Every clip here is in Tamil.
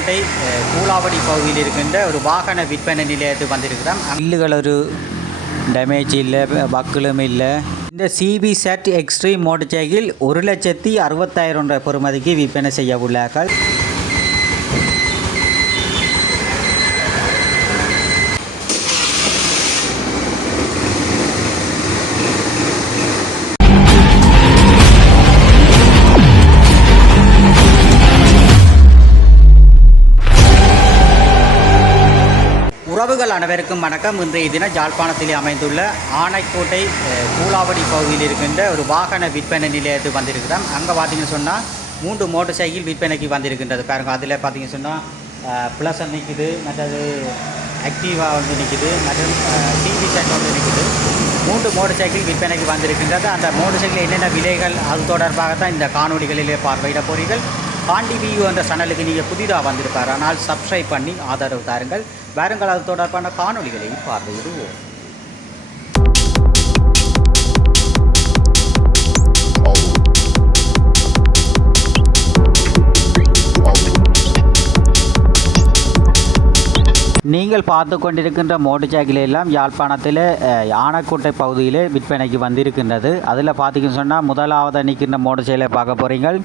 புதுக்கோட்டை கூலாவடி பகுதியில் இருக்கின்ற ஒரு வாகன விற்பனை நிலையத்துக்கு வந்திருக்கிறோம். இல்லுகள் ஒரு டேமேஜ் இல்லை பக்கிலும் இல்லை. இந்த CB set extreme motor cycle ஒரு லட்சத்தி அறுபத்தாயிரம் பெறுமதிக்கு விற்பனை செய்ய உள்ளார்கள். அனைவருக்கும் வணக்கம். இன்றைய தினம் ஜாழ்ப்பாணத்தில் அமைந்துள்ள ஆனைக்கோட்டை கூலாவடி பகுதியில் இருக்கின்ற ஒரு வாகன விற்பனை நிலையத்துக்கு வந்திருக்கிறோம். அங்கே பார்த்தீங்கன்னு சொன்னால் மூன்று மோட்டர் சைக்கிள் விற்பனைக்கு வந்திருக்கின்றது. பாருங்கள் அதில் பார்த்தீங்கன்னு சொன்னால் ப்ளஸர் நிற்குது மற்றது ஆக்டிவா வந்து நிற்குது மற்றும் டிவி செட் வந்து நிற்குது மூன்று மோட்டர் சைக்கிள் விற்பனைக்கு வந்திருக்கின்றது. அந்த மோட்டர் சைக்கிள் என்னென்ன விலைகள் அது தொடர்பாக தான் இந்த காணொலிகளிலே பார்வையிட போகிறீர்கள். பாண்டி வியூ என்ற சேனலுக்கு நீங்கள் புதிதாக வந்திருப்பார் ஆனால் சப்ஸ்கிரைப் பண்ணி ஆதரவு தாருங்கள். வேறுங்கள் அது தொடர்பான காணொலிகளை பார்வையிடுவோம். நீங்கள் பார்த்து கொண்டிருக்கின்ற மோட்டர் சைக்கிள் எல்லாம் யாழ்ப்பாணத்தில் யானைக்கூட்டை யானைக்கோட்டை பகுதியில் விற்பனைக்கு வந்திருக்கின்றது. அதில் பார்த்தீங்கன்னு சொன்னால் முதலாவது நிற்கின்ற மோட்டர் சைக்கிளை பார்க்க போகிறீங்கள்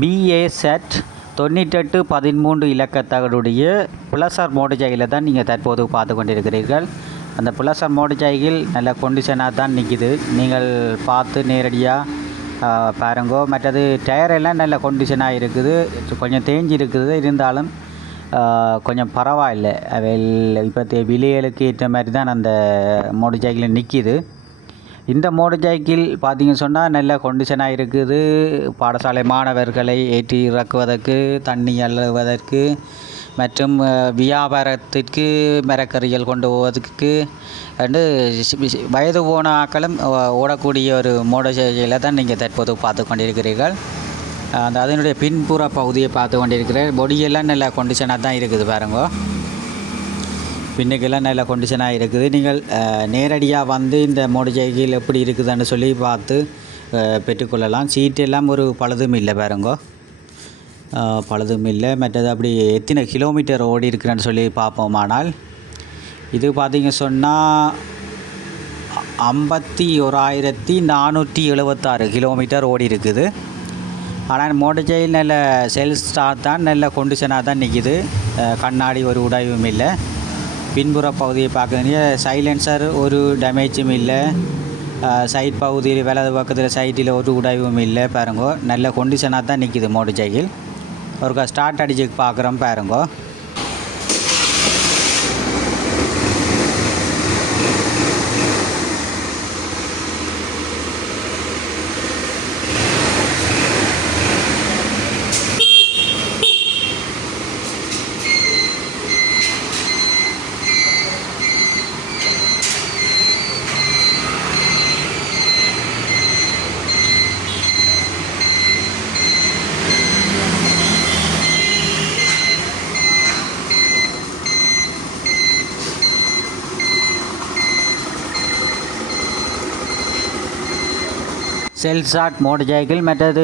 பிஏ செட் தொண்ணூற்றெட்டு பதிமூன்று இலக்கத்தகடுடைய பிளஸர் மோட்டர் தான் நீங்கள் தற்போது பார்த்து கொண்டிருக்கிறீர்கள். அந்த பிளஸர் மோட்டர் நல்ல கொண்டிஷனாக தான் நிற்கிது நீங்கள் பார்த்து நேரடியாக பாருங்கோ. மற்றது டயர் எல்லாம் நல்ல கொண்டிஷனாக இருக்குது. கொஞ்சம் தேஞ்சு இருக்குது. இருந்தாலும் கொஞ்சம் பரவாயில்லை. அவையில் இப்போ விலைகளுக்கு ஏற்ற மாதிரி தான் அந்த மோட்டர் நிற்கிது இந்த மோட்டர் சைக்கிள் பார்த்தீங்கன்னு சொன்னால் நல்ல கொண்டிஷனாக இருக்குது. பாடசாலை மாணவர்களை ஏற்றி இறக்குவதற்கு தண்ணி அள்ளுவதற்கு மற்றும் வியாபாரத்திற்கு மரக்கறிகள் கொண்டு போவதற்கு அண்டு வயது போன ஆக்களும் ஓடக்கூடிய ஒரு மோட்டர் சைக்கிளை தான் நீங்கள் தற்போது பார்த்து கொண்டிருக்கிறீர்கள். அந்த அதனுடைய பின்புற பகுதியை பார்த்து கொண்டிருக்கிறேன். பொடியெல்லாம் நல்ல கொண்டிஷனாக தான் இருக்குது பாருங்க. பின்னுக்கெல்லாம் நல்ல கொண்டிஷனாக இருக்குது. நீங்கள் நேரடியாக வந்து இந்த மோடி சைக்கிள் எப்படி இருக்குதுன்னு சொல்லி பார்த்து பெற்றுக்கொள்ளலாம். சீட்டெல்லாம் ஒரு பழுதும் இல்லை பாருங்க. பழுதும் இல்லை. மற்றது அப்படி எத்தனை கிலோமீட்டர் ஓடி இருக்கிறேன்னு சொல்லி பார்ப்போமானால் இது பார்த்திங்க சொன்னால் ஐம்பத்தி ஓராயிரத்தி நானூற்றி எழுபத்தாறு கிலோமீட்டர் ஓடி இருக்குது. ஆனால் மோட்டர் சைக்கிள் நல்ல சேல்ஸ் ஸ்டார் தான் நல்ல கொண்டிஷனாக தான் நிற்கிது கண்ணாடி ஒரு உடைவும் இல்லை. பின்புற பகுதியை பார்க்குறீங்க. சைலன்சர் ஒரு டேமேஜும் இல்லை. சைட் பகுதியில் வலது பக்கத்தில் சைட்டில் ஒரு உடைவும் இல்லை. பாருங்கோ நல்ல கொண்டிஷனாக தான் நிற்கிது மோட்டர் சைக்கிள். ஒருக்கா ஸ்டார்ட் அடிச்சு பார்க்குறோம் பாருங்கோ. செல் ஷாட் மோட்டர் சைக்கிள் மற்றது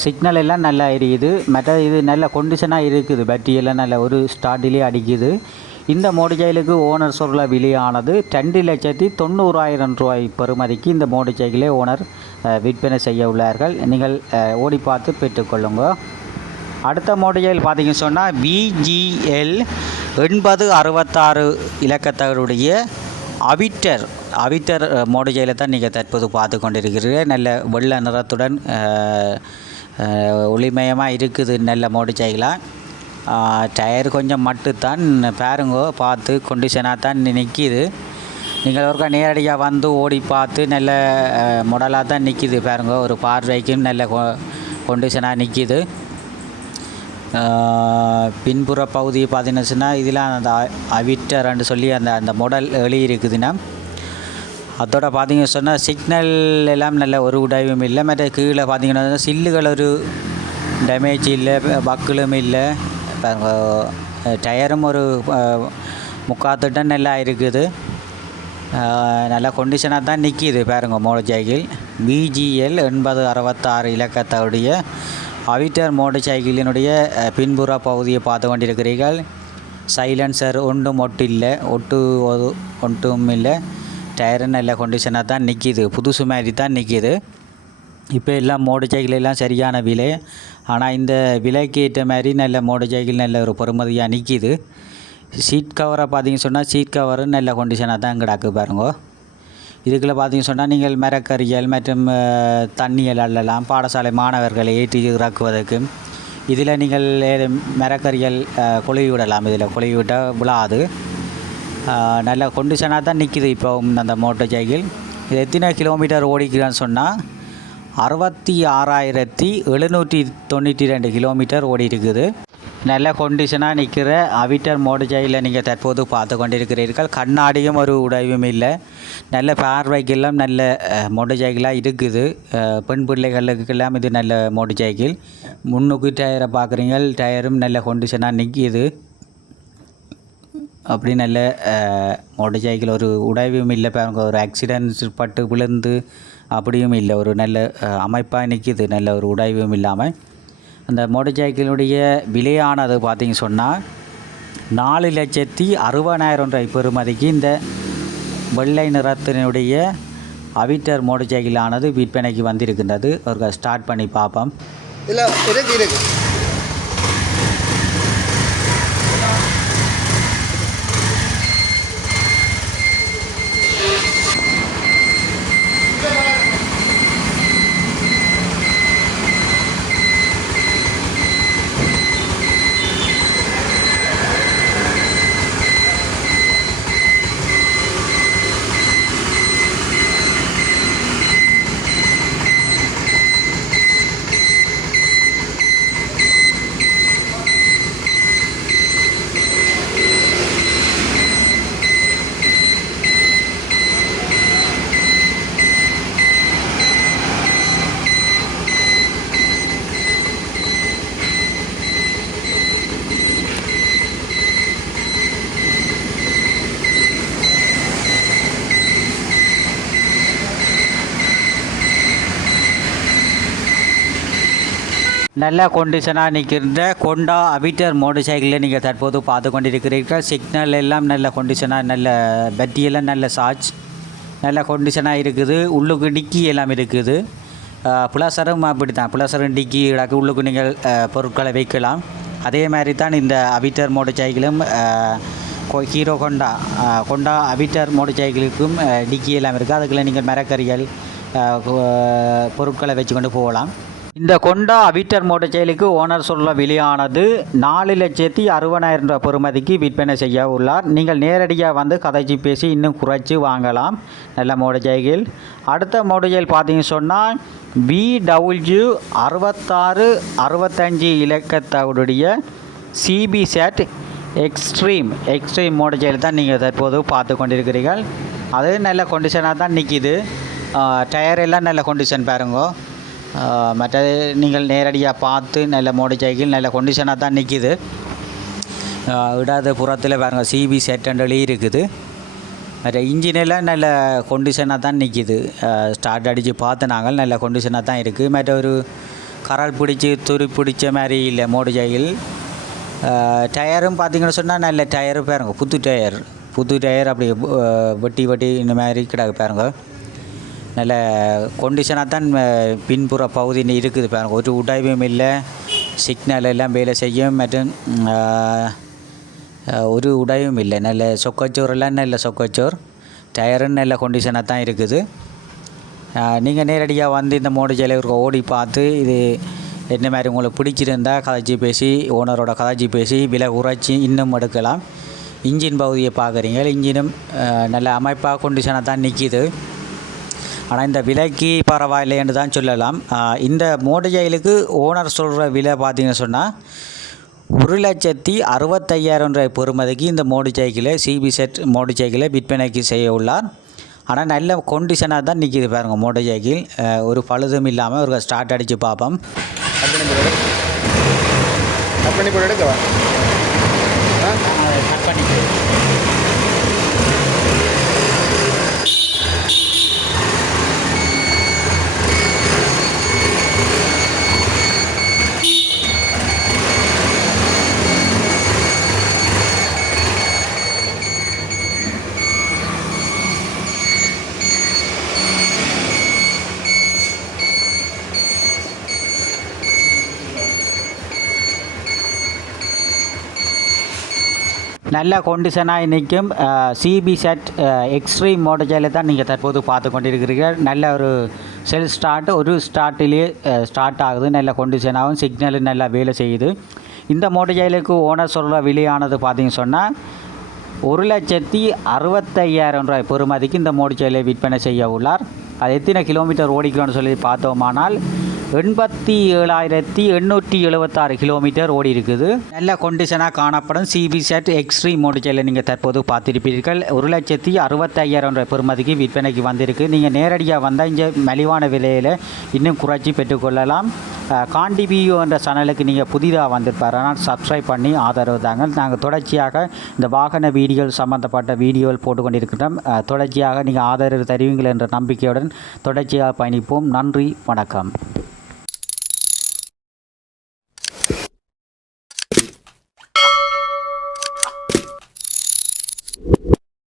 சிக்னல் எல்லாம் நல்லா எரியுது மற்ற இது நல்ல கொண்டிஷனாக இருக்குது. பேட்டரி எல்லாம் நல்ல ஒரு ஸ்டார்டிலே அடிக்குது. இந்த மோட்டர் சைக்கிளுக்கு ஓனர் சொல்ல விலையானது ரெண்டு லட்சத்தி தொண்ணூறாயிரம் ரூபாய் பெறுமதிக்கு இந்த மோட்டர் சைக்கிளை ஓனர் விற்பனை செய்ய உள்ளார்கள். நீங்கள் ஓடி பார்த்து பெற்றுக்கொள்ளுங்க. அடுத்த மோட்டர் சைக்கிள் பார்த்தீங்கன்னு சொன்னால் விஜிஎல் எண்பது அறுபத்தாறு இலக்கத்தவருடைய அவிட்டர் அவிட்டர் மோட்டர் தான் நீங்கள் தற்போது பார்த்து கொண்டிருக்கிறீர்கள் நல்ல வெள்ளை நிறத்துடன் ஒளிமயமாக இருக்குது நல்ல மோடி சைக்கிளாக டயர் கொஞ்சம் மட்டுத்தான் பாருங்கோ பார்த்து கொண்டிஷனாக தான் நிற்கிது நீங்கள் ஒருக்கா நேரடியாக வந்து ஓடி பார்த்து நல்ல மொடலாக தான் நிற்கிது பாருங்க ஒரு பார்வைக்கும் நல்ல கொண்டிஷனாக நிற்கிது பின்புற பகுதி பார்த்தீங்கன்னு இதெல்லாம் அந்த அவிட்டர்ன்னு சொல்லி அந்த அந்த மாடல் எழுதியிருக்குதுன்னா அதோட பார்த்திங்க சொன்னால் சிக்னல் எல்லாம் நல்ல ஒரு உடைவும் இல்லை. மற்ற கீழே பார்த்தீங்கன்னா சில்லுகள் ஒரு டேமேஜ் இல்லை பக்கிலும் இல்லை. டயரும் ஒரு அஹ், முக்காத்துட்டன் நல்லா இருக்குது. நல்ல கொண்டிஷனாக தான் நிற்கிது பாருங்கள் மோட சைக்கிள் விஜிஎல் எண்பது அறுபத்தாறு இலக்கத்தோடைய அவிட்டர் மோட்டர் சைக்கிளினுடைய பின்புற பகுதியை பார்த்து கொண்டிருக்கிறீர்கள். சைலன்சர் ஒன்றும் ஒட்டு இல்லை ஒட்டு ஒன்றும் இல்லை. டயரு நல்ல கண்டிஷனாக தான் நிற்கிது புதுசு மாதிரி தான் நிற்கிது இப்போ எல்லாம் மோட்டர் சைக்கிள் எல்லாம் சரியான விலை. ஆனால் இந்த விலைக்கு ஏற்ற மாதிரி நல்ல மோட்டர் சைக்கிள் நல்ல ஒரு பொறுமதியாக நிற்கிது சீட் கவரை பார்த்தீங்கன்னு சொன்னால் சீட் கவரும் நல்ல கண்டிஷனாக தான் கிடக்கு பாருங்க. இதுக்குள்ளே பார்த்தீங்கன்னு சொன்னால் நீங்கள் மரக்கறிகள் மற்றும் தண்ணியல் அல்லலாம் பாடசாலை மாணவர்களை ஏற்றி இறக்குவதற்கு இதில் நீங்கள் ஏ- மரக்கறிகள் கொழுவி விடலாம் இதில் கொழுவி விட்டால் விழாது நல்லா நல்ல கொண்டிஷனாக தான் நிற்கிது இப்போ அந்த மோட்டர் சைக்கிள் இது எத்தனை கிலோமீட்டர் ஓடிக்கிறான்னு சொன்னால் அறுபத்தி ஆறாயிரத்தி எழுநூற்றி தொண்ணூற்றி ரெண்டு கிலோமீட்டர் ஓடி இருக்குது நல்ல கொண்டிஷனாக நிற்கிற அவிட்டர் மோட்டர் நீங்கள் தற்போது பார்த்து கொண்டிருக்கிறீர்கள். கண்ணாடியும் ஒரு உடைவும் இல்லை. நல்ல பார்வைக்கெல்லாம் நல்ல அஹ், இருக்குது. பெண் பிள்ளைகளுக்கெல்லாம் இது நல்ல மோட்டர் முன்னுக்கு டயரை பார்க்குறீங்க டயரும் நல்ல கொண்டிஷனாக நிற்கிது அப்படி நல்ல மோட்டர் ஒரு உடைவும் இல்லை. பாருங்க ஒரு ஆக்சிடென்ட் பட்டு விழுந்து அப்படியும் இல்லை. ஒரு நல்ல அமைப்பாக நிற்கிது நல்ல ஒரு உடைவும் இல்லாமல். அந்த மோட்டர் சைக்கிளுடைய விலையானது பார்த்தீங்க சொன்னால் நாலு லட்சத்தி அறுபதாயிரம் ரூபாய் பெறுமதிக்கு இந்த வெள்ளை நிறத்தினுடைய அவிட்டர் மோட்டர் சைக்கிளானது விற்பனைக்கு வந்திருக்கின்றது. ஒரு ஸ்டார்ட் பண்ணி பார்ப்போம். இல்லை நல்ல கொண்டிஷனாக நிற்கின்ற கொண்டா அவிட்டர் மோட்டர் சைக்கிளை நீங்கள் தற்போது பார்த்து கொண்டிருக்கிறீர்கள். சிக்னல் எல்லாம் நல்ல கொண்டிஷனாக நல்ல பேட்டரியெல்லாம் நல்ல சார்ஜ் நல்ல கொண்டிஷனாக இருக்குது. உள்ளுக்கு டிக்கி எல்லாம் இருக்குது. புலாசரம் அப்படி தான் புலாசரம் டிக்கி இடக்கு உள்ளுக்கு நீங்கள் பொருட்களை வைக்கலாம். அதே மாதிரி தான் இந்த அவிட்டர் மோட்டர் சைக்கிளும் கொ- ஹீரோ கொண்டா கொண்டா அவிட்டர் மோட்டர் சைக்கிளுக்கும் டிக்கி எல்லாம் இருக்குது அதுக்குள்ளே நீங்கள் மரக்கறிகள் பொருட்களை வச்சுக்கொண்டு போகலாம். இந்த கொண்டா அவிட்டர் மோட்டர் சைக்கிளுக்கு ஓனர் சொல்ல வெளியானது நாலு லட்சத்தி அறுபதாயிரம் ரூபாய் பெறுமதிக்கு விற்பனை செய்ய உள்ளார். நீங்கள் நேரடியாக வந்து கதைச்சி பேசி இன்னும் குறைச்சி வாங்கலாம். நல்ல மோட்டர் சைக்கிள். அடுத்த மோட்டர் சைக்கிள் பார்த்தீங்கன்னு சொன்னால் பிடபிள்யூ அறுபத்தாறு அறுபத்தஞ்சு இலக்கத்தோடைய CB set extreme extreme motorcycle தான் நீங்கள் தற்போது பார்த்து கொண்டிருக்கிறீர்கள். அது நல்ல கொண்டிஷனாக தான் நிற்கிது டயர் எல்லாம் நல்ல கொண்டிஷன் பாருங்க. மற்றது நீங்கள் நேரடியாக பார்த்து நல்ல மோட்டர் சைக்கிள் நல்ல கொண்டிஷனாக தான் நிற்கிது இடது புறத்தில் பாருங்கள் சிபி செட்டண்டலி இருக்குது. மற்ற இன்ஜினெல்லாம் நல்ல கொண்டிஷனாக தான் நிற்கிது ஸ்டார்ட் அடித்து பார்த்து நாங்கள் நல்ல கொண்டிஷனாக தான் இருக்குது மற்ற ஒரு கரால் பிடிச்சி துரு பிடிச்ச மாதிரி இல்லை மோட்டர் சைக்கிள். டயரும் பார்த்தீங்கன்னு சொன்னால் நல்ல டயரும் பாருங்க புது டயர் புது டயர் அப்படி வெட்டி வெட்டி இந்த மாதிரி கிடக்கு பாருங்க. நல்ல கொண்டிஷனாக தான் பின்புற பகுதி இருக்குது. பாருங்க ஒரு உடைவும் இல்லை. சிக்னல் எல்லாம் வேலை செய்யும். மற்றும் ஒரு உடையும் இல்லை. நல்ல சொக்கச்சோரெல்லாம் நல்ல சொக்கச்சோர் டயரும் நல்ல கொண்டிஷனாக தான் இருக்குது. நீங்கள் நேரடியாக வந்து இந்த மோடி ஜெயலலிதா ஓடி பார்த்து இது என்ன மாதிரி உங்களுக்கு பிடிச்சிருந்தா கதைச்சி பேசி ஓனரோட கதைச்சி பேசி விலை உரைச்சி இன்னும் எடுக்கலாம். இன்ஜின் பகுதியை பார்க்குறீங்க. இன்ஜினும் நல்ல அமைப்பாக கொண்டிஷனாக தான் நிற்கிது ஆனால் இந்த விலைக்கு பரவாயில்லைன்னு தான் சொல்லலாம். இந்த மோட்டர் சைக்கிளுக்கு ஓனர் சொல்கிற விலை பார்த்தீங்கன்னு சொன்னால் ஒரு லட்சத்தி அறுபத்தையாயிரம் ரூபாய் பெறுமதிக்கு இந்த மோட்டர் சைக்கிளை சிபி செட் மோட்டர் சைக்கிளை விற்பனைக்கு செய்ய உள்ளார். ஆனால் நல்ல கொண்டிஷனாக தான் நிற்கிது பாருங்க மோட்டர் சைக்கிள். ஒரு பழுதும் இல்லாமல் ஒரு ஸ்டார்ட் அடித்து பார்ப்போம். கட் பண்ணி போட்டு எடுக்கவா? கட் பண்ணிக்கிறேன். நல்ல கொண்டிஷனாக நிற்கும். சிபி செட் எக்ஸ்ட்ரீம் மோட்டர்ஜையில் தான் நீங்கள் தற்போது பார்த்து கொண்டிருக்கிறீர்கள். நல்ல ஒரு செல் ஸ்டார்ட் ஒரு ஸ்டார்ட்டிலே ஸ்டார்ட் ஆகுது. நல்ல கொண்டிஷனாகவும் சிக்னலும் நல்லா வேலை செய்யுது. இந்த மோட்டர்ஜைலுக்கு ஓனர் சொல்கிற விலையானது பார்த்தீங்கன்னு சொன்னால் ஒரு லட்சத்தி அறுபத்தையாயிரம் ரூபாய் பெறுமதிக்கு இந்த மோட்டர்சைக்கிளை விற்பனை செய்ய உள்ளார். அது எத்தனை கிலோமீட்டர் ஓடிக்கணும்னு சொல்லி பார்த்தோமானால் எண்பத்தி ஏழாயிரத்தி எண்ணூற்றி எழுபத்தாறு கிலோமீட்டர் ஓடி இருக்குது நல்ல கொண்டிஷனாக காணப்படும். சிபி செட் எக்ஸ்ட்ரீம் மோட்டர்சைக்கிளை நீங்கள் தற்போது பார்த்திருப்பீர்கள். ஒரு லட்சத்தி அறுபத்தையாயிரம் பெருமதிக்கு விற்பனைக்கு வந்திருக்கு. நீங்கள் நேரடியாக வந்தால் இங்கே மலிவான விலையில் இன்னும் குறைச்சி பெற்றுக்கொள்ளலாம் காண்டிபியூ காண்டி என்ற சேனலுக்கு நீங்கள் புதிதாக வந்திருப்பார் ஆனால் சப்ஸ்கிரைப் பண்ணி ஆதரவு தாங்க. நாங்கள் தொடர்ச்சியாக இந்த வாகன வீடியோ சம்மந்தப்பட்ட வீடியோவில் போட்டுக்கொண்டிருக்கிறோம் தொடர்ச்சியாக நீங்கள் ஆதரவு தருவீங்கள் என்ற நம்பிக்கையுடன் தொடர்ச்சியாக பயணிப்போம். நன்றி. வணக்கம்.